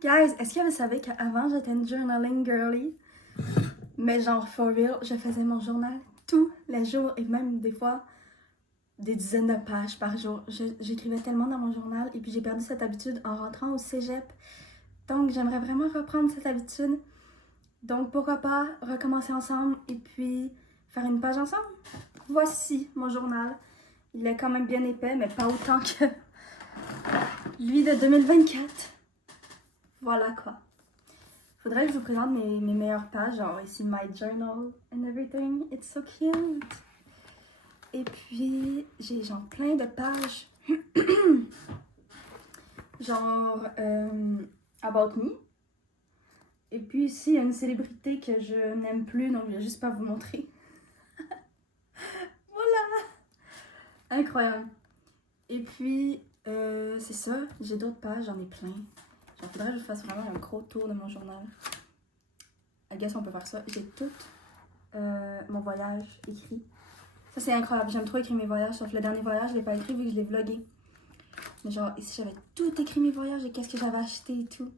Guys, est-ce que vous savez qu'avant j'étais une journaling girly? Mais genre, for real, je faisais mon journal tous les jours et même des fois des dizaines de pages par jour. J'écrivais tellement dans mon journal et puis j'ai perdu cette habitude en rentrant au cégep. Donc j'aimerais vraiment reprendre cette habitude. Donc pourquoi pas recommencer ensemble et puis faire une page ensemble? Voici mon journal. Il est quand même bien épais, mais pas autant que lui de 2024. Voilà quoi. Faudrait que je vous présente mes meilleures pages, genre ici my journal and everything. It's so cute. Et puis j'ai genre plein de pages. genre About Me. Et puis ici il y a une célébrité que je n'aime plus, donc je vais juste pas vous montrer. Voilà. Incroyable. Et puis c'est ça, j'ai d'autres pages, j'en ai plein. Genre faudrait que je fasse vraiment un gros tour de mon journal. I guess on peut faire ça. J'ai tout mon voyage écrit. Ça c'est incroyable, j'aime trop écrire mes voyages, sauf le dernier voyage je l'ai pas écrit vu que je l'ai vlogué. Mais genre ici j'avais tout écrit mes voyages et qu'est-ce que j'avais acheté et tout.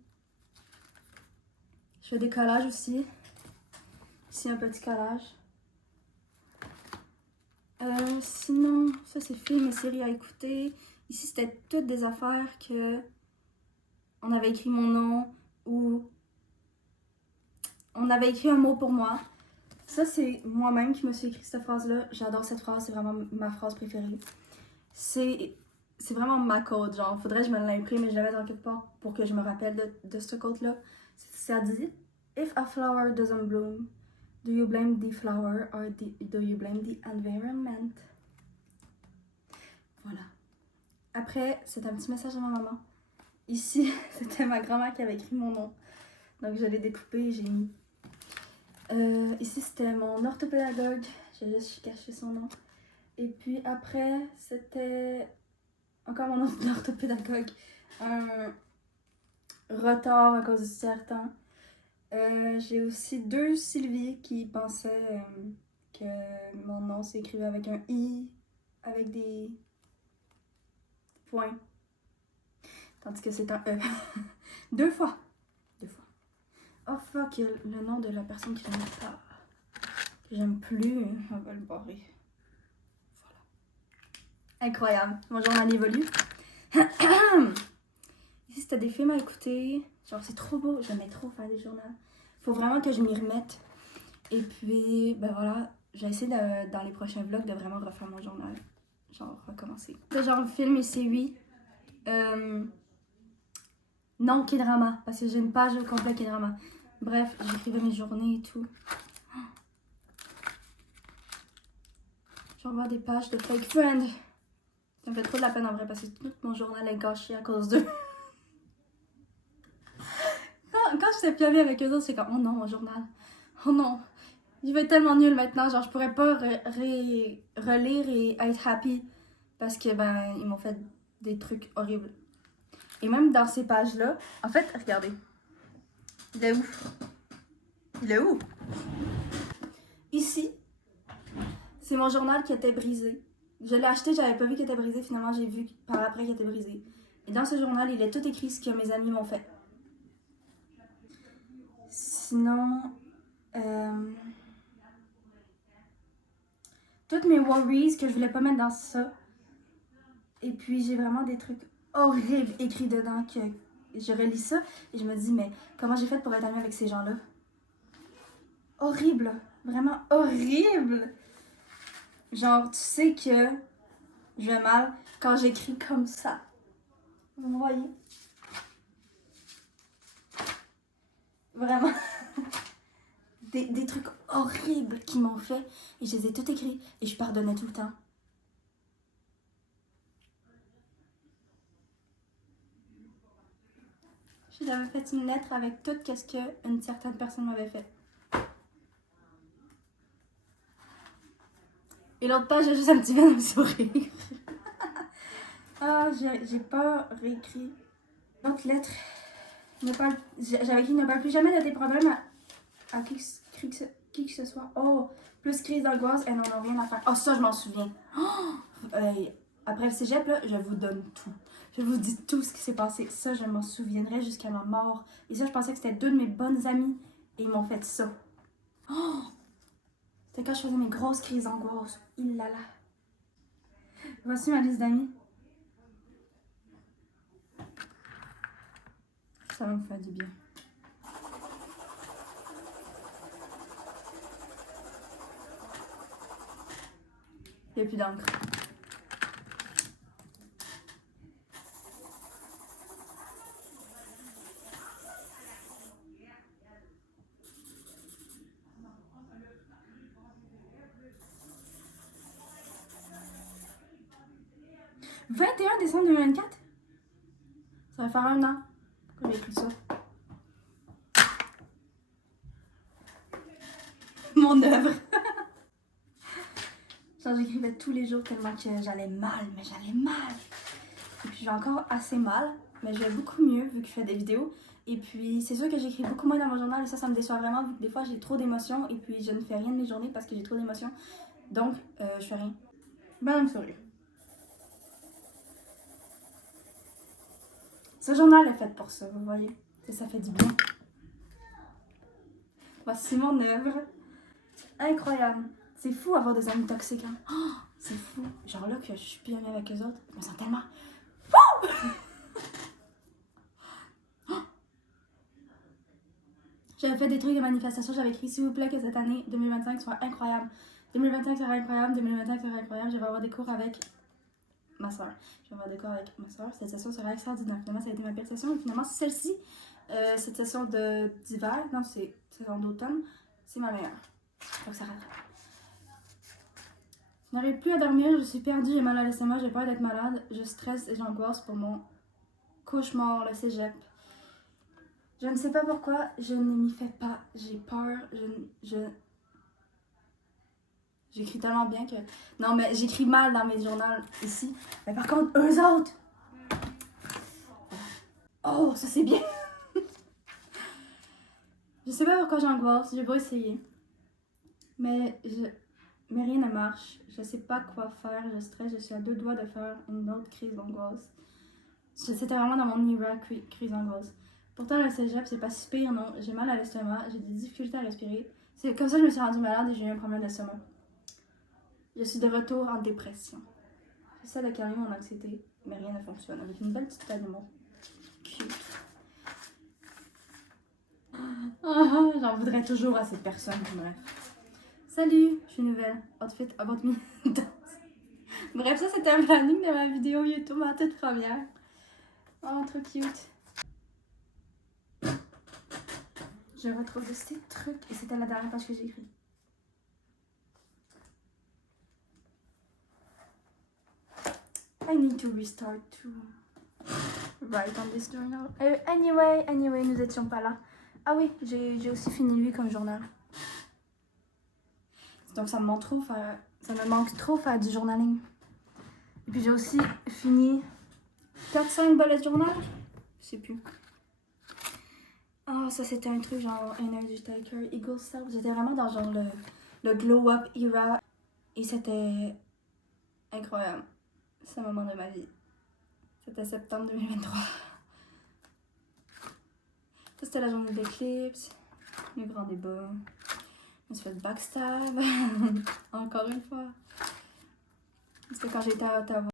Je fais des collages aussi. Ici un petit collage. Sinon, ça c'est films et séries à écouter. Ici c'était toutes des affaires que on avait écrit mon nom ou on avait écrit un mot pour moi. Ça c'est moi-même qui me suis écrit cette phrase-là. J'adore cette phrase, c'est vraiment ma phrase préférée. C'est vraiment ma quote, genre faudrait que je me l'imprime et je l'avais dans quelque part pour que je me rappelle de ce quote-là. Ça dit If a flower doesn't bloom, do you blame the flower or do you blame the environment? Voilà. Après, c'est un petit message de ma maman. Ici, c'était ma grand-mère qui avait écrit mon nom. Donc je l'ai découpé et j'ai mis. Ici, c'était mon orthopédagogue. J'ai juste caché son nom. Et puis après, c'était encore mon orthopédagogue. Un retard à cause du tiers-temps. J'ai aussi deux Sylvie qui pensaient que mon nom s'écrivait avec un I, avec des points. Tandis que c'est un E. Deux fois. Oh fuck, le nom de la personne qui n'aime pas. Que j'aime plus, on va le barrer. Voilà. Incroyable. Mon journal évolue. Ici, c'était des films à écouter. Genre, c'est trop beau. J'aimais trop faire des journaux. Faut vraiment que je m'y remette. Et puis, ben voilà. J'ai essayé dans les prochains vlogs de vraiment refaire mon journal. Genre, recommencer. Le genre film ici, oui. Non, K-drama. Parce que j'ai une page au complet K-drama. Bref, j'écrivais mes journées et tout. J'envoie des pages de fake friends. Ça me fait trop de la peine en vrai parce que tout mon journal est gâché à cause d'eux. Quand j'étais plus amie avec eux autres, c'est comme oh non, mon journal. Oh non. Je vais être tellement nulle maintenant. Genre, je pourrais pas relire et être happy parce que ben, ils m'ont fait des trucs horribles. Et même dans ces pages-là, en fait, regardez. Il est où? Il est où? Ici, c'est mon journal qui était brisé. Je l'ai acheté, j'avais pas vu qu'il était brisé. Finalement, j'ai vu par après qu'il était brisé. Et dans ce journal, il est tout écrit ce que mes amis m'ont fait. Sinon, toutes mes worries que je voulais pas mettre dans ça. Et puis, j'ai vraiment des trucs horribles écrits dedans que je relis ça et je me dis, mais comment j'ai fait pour être amie avec ces gens-là? Horrible. Vraiment horrible. Genre, tu sais que je vais mal quand j'écris comme ça. Vous me voyez? Vraiment. Des trucs horribles qu'ils m'ont fait. Et je les ai tout écrits. Et je pardonnais tout le temps. J'avais fait une lettre avec tout ce qu'une certaine personne m'avait fait. Et l'autre page, j'ai juste un petit peu de sourire. Ah, j'ai pas réécrit l'autre lettre. J'avais écrit ne parle plus jamais de tes problèmes à qui que ce soit. Oh, plus crise d'angoisse, elles n'en ont rien à faire. Oh, ça, je m'en souviens. Oh, I Après le cégep, là, je vous donne tout. Je vous dis tout ce qui s'est passé. Ça, je m'en souviendrai jusqu'à ma mort. Et ça, je pensais que c'était 2 de mes bonnes amies. Et ils m'ont fait ça. Oh! C'était quand je faisais mes grosses crises d'angoisse. Il là là. Voici ma liste d'amis. Ça va me faire du bien. Il n'y a plus d'encre. « 21 décembre 2024 ?» Ça va faire 1 an que j'ai écrit ça. Mon œuvre. Genre, j'écrivais tous les jours tellement que j'allais mal, mais j'allais mal. Et puis j'ai encore assez mal, mais je vais beaucoup mieux vu que je fais des vidéos. Et puis c'est sûr que j'écris beaucoup moins dans mon journal et ça me déçoit vraiment vu que des fois j'ai trop d'émotions et puis je ne fais rien de mes journées parce que j'ai trop d'émotions. Donc je fais rien. Ben, sorry. Ce journal est fait pour ça, vous voyez. Et ça fait du bien. Voici mon œuvre. Incroyable. C'est fou avoir des amis toxiques. Hein? Oh, c'est fou. Genre là que je suis plus amie avec eux autres, je me sens tellement... J'avais fait des trucs de manifestation, j'avais écrit s'il vous plaît que cette année 2025 soit incroyable. 2025 sera incroyable, 2025 sera incroyable. Je vais avoir des cours avec ma soeur. Je vais avoir des cours avec ma soeur. Cette session sera extraordinaire. Finalement, ça a été ma pire session. Et finalement, celle-ci, cette session d'hiver, non, c'est saison d'automne, c'est ma meilleure. Donc ça rattrape. Je n'arrive plus à dormir, je suis perdue, j'ai mal à l'estomac, j'ai peur d'être malade, je stresse et j'angoisse pour mon cauchemar, le cégep. Je ne sais pas pourquoi, je ne m'y fais pas, j'ai peur, j'écris tellement bien que... Non mais j'écris mal dans mes journaux ici, mais par contre, eux autres! Oh, ça c'est bien! Je sais pas pourquoi j'angoisse, j'ai beau essayer. Mais rien ne marche, je sais pas quoi faire, je stresse, je suis à 2 doigts de faire une autre crise d'angoisse. C'était vraiment dans mon era crise d'angoisse. Pourtant, le cégep, c'est pas si pire, non. J'ai mal à l'estomac, j'ai des difficultés à respirer. C'est comme ça que je me suis rendue malade et j'ai eu un problème d'estomac. Je suis de retour en dépression. J'essaie de calmer mon anxiété, mais rien ne fonctionne. Avec une belle petite tête de mon cute. J'en voudrais toujours à cette personne, bref. Salut, je suis nouvelle. Outfit about me. Bref, ça c'était un planning de ma vidéo YouTube, ma toute première. Oh, trop cute. Je retrouve ces trucs et c'était la dernière page que j'ai écrite. I need to restart to write on this journal. Anyway, nous étions pas là. Ah oui, j'ai aussi fini lui comme journal. Donc ça me manque trop faire du journaling. Et puis j'ai aussi fini 4-5 bullet journal. Je sais plus. Oh, ça c'était un truc genre Energy Taker, Eagle Self. J'étais vraiment dans genre le glow up era. Et c'était incroyable. C'est un moment de ma vie. C'était septembre 2023. Ça c'était la journée de l'éclipse. Le grand débat. Je me suis fait backstab. Encore une fois. C'était quand j'étais à Ottawa.